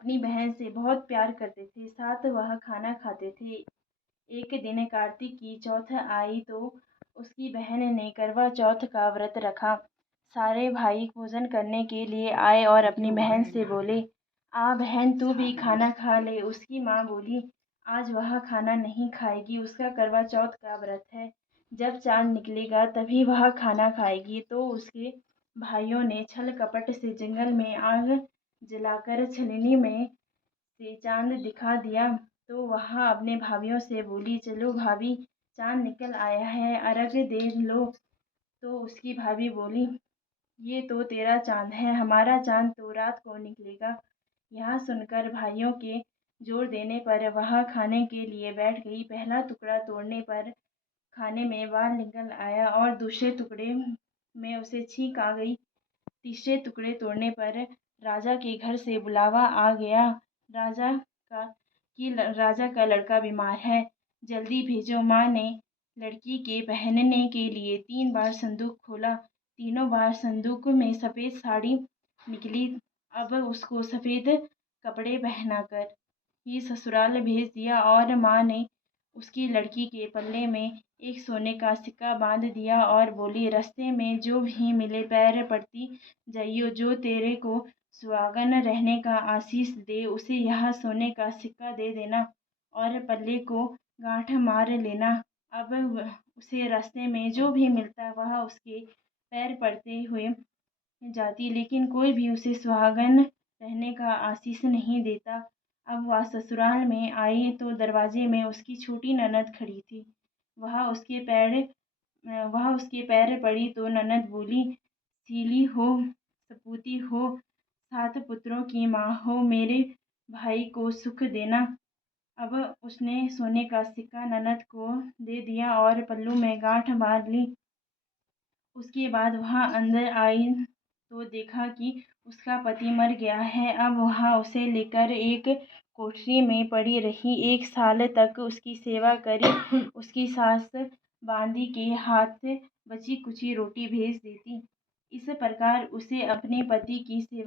अपनी बहन से बहुत प्यार करते थे, साथ वह खाना खाते थे। एक दिन कार्तिक की चौथ आई तो उसकी बहन ने करवा चौथ का व्रत रखा। सारे भाई भोजन करने के लिए आए और अपनी बहन से बोले, आ बहन तू भी खाना खा ले। उसकी माँ बोली, आज वह खाना नहीं खाएगी, उसका करवा चौथ का व्रत है। जब चाँद निकलेगा तभी वह खाना खाएगी। तो उसके भाइयों ने छल कपट से जंगल में आग जलाकर छलनी में से चाँद दिखा दिया। तो वह अपने भाइयों से बोली, चलो भाभी, चाँद निकल आया है, अर्घ दे लो। तो उसकी भाभी बोली, ये तो तेरा चाँद है, हमारा चाँद तो रात को निकलेगा। यह सुनकर भाइयों के जोर देने पर वह खाने के लिए बैठ गई। पहला टुकड़ा तोड़ने पर खाने में बाल निकल आया और दूसरे टुकड़े में उसे छींक आ गई। तीसरे टुकड़े तोड़ने पर राजा के घर से बुलावा आ गया। राजा का राजा का लड़का बीमार है, जल्दी भेजो। माँ ने लड़की के पहनने के लिए 3 बार संदूक खोला। तीनों बार संदूक में सफ़ेद साड़ी निकली। अब उसको सफ़ेद कपड़े पहनाकर ही ससुराल भेज दिया और माँ ने उसकी लड़की के पल्ले में एक सोने का सिक्का बांध दिया और बोली, रास्ते में जो भी मिले पैर पड़ती जाइयो, जो तेरे को सुहागन रहने का आशीष दे उसे यह सोने का सिक्का दे देना और पल्ले को गांठ मार लेना। अब उसे रास्ते में जो भी मिलता वह उसके पैर पड़ते हुए जाती, लेकिन कोई भी उसे सुहागन रहने का आशीष नहीं देता। अब वह ससुराल में आई तो दरवाजे में उसकी छोटी ननद खड़ी थी। वह उसके पैर पड़ी तो ननद बोली, सीली हो, सपूती हो, 7 पुत्रों की माँ हो, मेरे भाई को सुख देना। अब उसने सोने का सिक्का ननद को दे दिया और पल्लू में गांठ मार ली। उसके बाद वह अंदर आई तो देखा कि उसका पति मर गया है। अब वह उसे लेकर एक कोठरी में पड़ी रही। 1 साल तक उसकी सेवा करी। उसकी सास बांदी के हाथ बची कुची रोटी भेज देती। इस प्रकार उसे अपने पति की सेवा